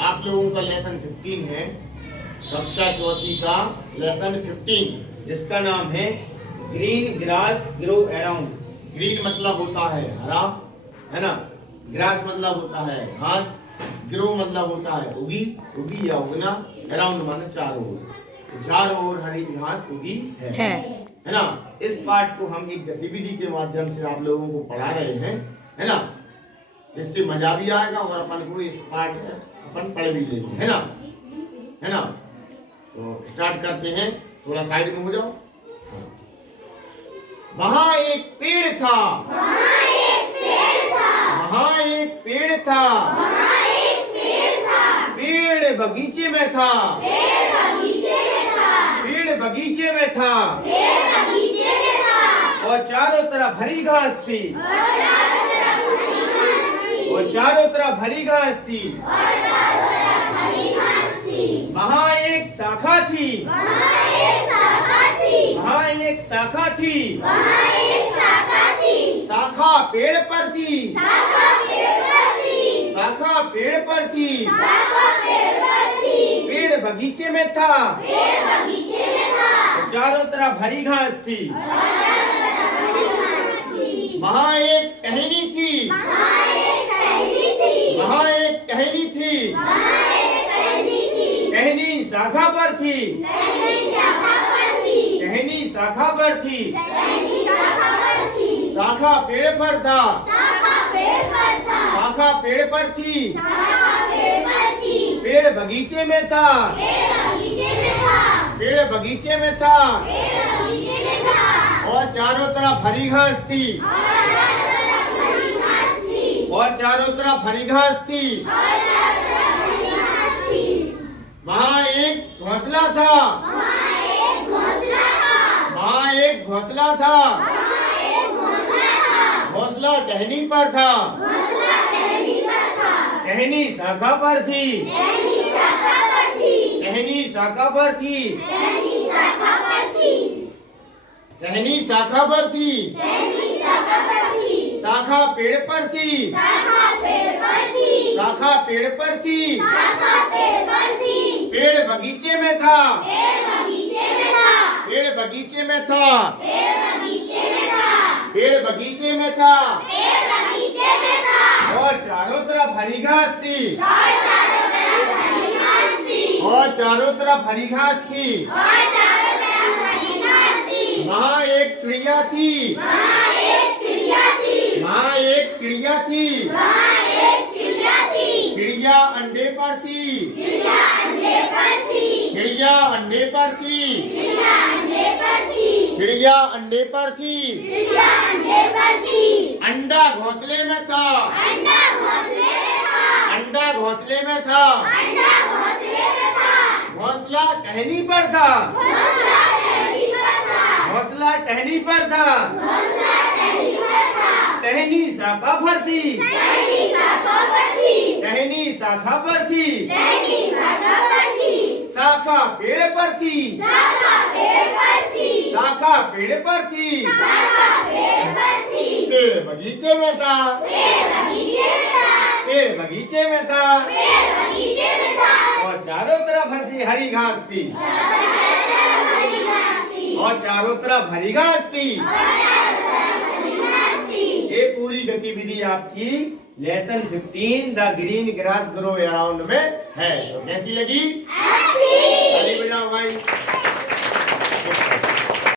आप लोगों का लेसन 15 है, कक्षा चौथी का लेसन 15, जिसका नाम है green grass grow around. Green मतलब होता है हरा, है ना। ग्रास मतलब होता है घास, ग्रो मतलब होता है उगी, उगी या उगना, अराउंड माने चारों ओर। तो चारों ओर हरी घास उगी है ना। इस पाठ को हम एक गतिविधि के माध्यम से आप लोगों को पढ़ा रहे हैं, है ना, जिससे मजा भी आएगा और अपन को इस पाठ अपन पढ़ भी लेंगे, है ना। तो स्टार्ट करते हैं, थोड़ा साइड में हो जाओ। वहाँ एक पेड़ था, वहाँ एक पेड़ था, वहाँ एक पेड़ था, वहाँ एक पेड़ था, पेड़ बगीचे में था, पेड़ बगीचे में था, पेड़ बगीचे में था, पेड़ बगीचे में था, और चारों तरफ हरी घास थी, और चारों तरफ हरी घास थी, वहाँ एक शाखा थी, वहाँ एक शाखा थी, वहाँ एक शाखा थी, वहाँ एक शाखा थी, शाखा पेड़ पर थी, शाखा पेड़ पर थी, शाखा पेड़ पर थी, शाखा पेड़ पर थी, पेड़ बगीचे में था, पेड़ बगीचे में था, चारों तरफ हरी घास थी, वहाँ एक टहनी थी, वहाँ एक टहनी थी, वहाँ एक टहनी थी, टहनी शाखा पर थी, टहनी शाखा पर थी, टहनी शाखा पर थी, टहनी शाखा पर थी, शाखा पेड़ पर था, शाखा पेड़ पर था, शाखा पेड़ पर थी, शाखा पेड़ पर थी, पेड़ बगीचे में था, पेड़ बगीचे में था, पेड़ बगीचे में था, पेड़ बगीचे में था, और चारों तरफ हरी घास थी, और चारों तरफ हरी घास थी, वहाँ एक घोंसला था, वहाँ एक घोंसला था, वहाँ एक घोंसला था, वहाँ एक घोंसला था, घोंसला टहनी पर था, घोंसला टहनी पर था, टहनी शाखा पर थी, टहनी शाखा पर थी, टहनी शाखा पर थी, टहनी शाखा पर थी, टहनी शाखा पर थी, टहनी शाखा पर थी, शाखा पेड़ पर थी, शाखा पेड़ पर थी, शाखा पेड़ पर थी, शाखा पेड़ पर थी, पेड़ बगीचे में था, पेड़ बगीचे में था, पेड़ बगीचे में था, पेड़ बगीचे में था, पेड़ बगीचे में था, पेड़ बगीचे में था, और चारों तरफ हरी घास थी, और चारों तरफ हरी घास थी, और चारों तरफ हरी घास थी, और चारों तरफ हरी घास थी, वहाँ एक चिड़िया थी, वहाँ एक चिड़िया थी, वहाँ एक चिड़िया थी, वहाँ एक चिड़िया थी, चिड़िया अंडे पर थी, चिड़िया अंडे पर थी, चिड़िया अंडे पर थी, चिड़िया अंडे पर थी, चिड़िया अंडे पर थी, चिड़िया अंडे पर थी, अंडा घोंसले में था, अंडा घोंसले में था, अंडा घोंसले में था, अंडा घोंसले में था, घोंसला टहनी पर था, घोंसला टहनी पर था, घोंसला टहनी पर था, घोंसला टहनी पर था, टहनी शाखा पर थी, टहनी शाखा पर थी, टहनी शाखा पर थी, टहनी शाखा पर थी, शाखा पेड़ पर थी, शाखा पेड़ पर थी, शाखा पेड़ पर थी, शाखा पेड़ पर थी, पेड़ बगीचे में था, पेड़ बगीचे में था, पेड़ बगीचे में था, पेड़ बगीचे में था, और चारों तरफ हरी घास थी, और चारों तरफ हरी घास थी। ये पूरी गतिविधि आपकी lesson 15 the green grass grow around में है। तो कैसी लगी? अच्छी।